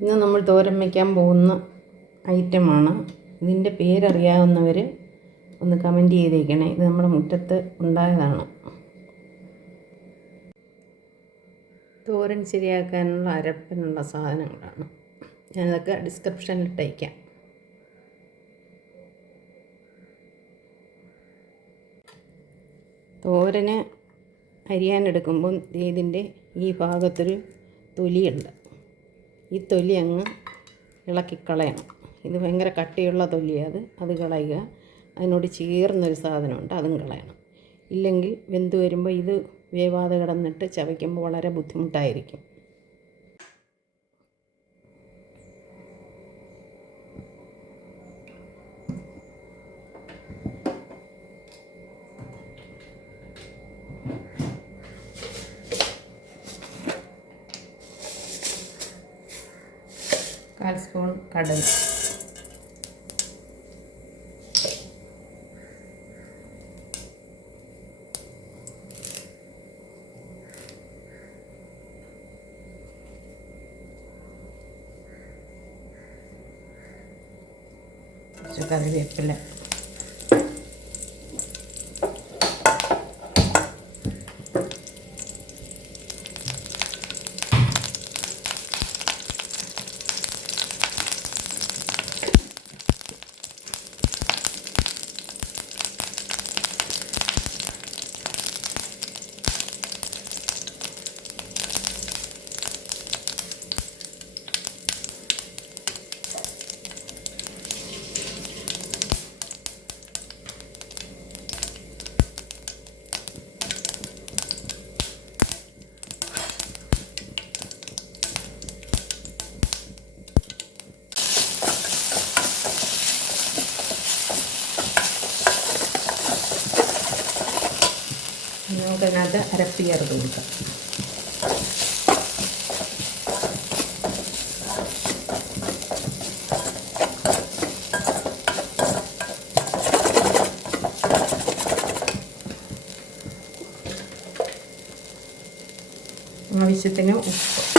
ഇന്ന് നമ്മൾ തോരൻ വയ്ക്കാൻ പോകുന്ന ഐറ്റമാണ്. ഇതിൻ്റെ പേരറിയാവുന്നവർ ഒന്ന് കമൻറ്റ് ചെയ്തേക്കണേ. ഇത് നമ്മുടെ മുറ്റത്ത് ഉണ്ടായതാണ്. തോരൻ ശരിയാക്കാനുള്ള അരപ്പിനുള്ള സാധനങ്ങളാണ്. ഞാനതൊക്കെ ഡിസ്ക്രിപ്ഷനിൽ ഇട്ടേക്കാം. തോരന് അരിയാനെടുക്കുമ്പം ഇതിൻ്റെ ഈ ഭാഗത്തൊരു തൊലിയുണ്ട്. ഈ തൊലി അങ്ങ് ഇളക്കിക്കളയണം. ഇത് ഭയങ്കര കട്ടിയുള്ള തൊലിയാണ്. അത് കളയുക. അതിനോട് ചേർന്നൊരു സാധനമുണ്ട്, അതും കളയണം. ഇല്ലെങ്കിൽ വെന്ത് വരുമ്പോൾ ഇത് വേവാതെ കിടന്നിട്ട് ചവയ്ക്കുമ്പോൾ വളരെ ബുദ്ധിമുട്ടായിരിക്കും. കാൽ സ്പൂൺ കടുക്, കുറച്ച് കറിവേപ്പില, നമുക്കതിനകത്ത് അരപ്പ് ചേർത്ത് കൊടുക്കാം. ആവശ്യത്തിന് ഉപ്പ്,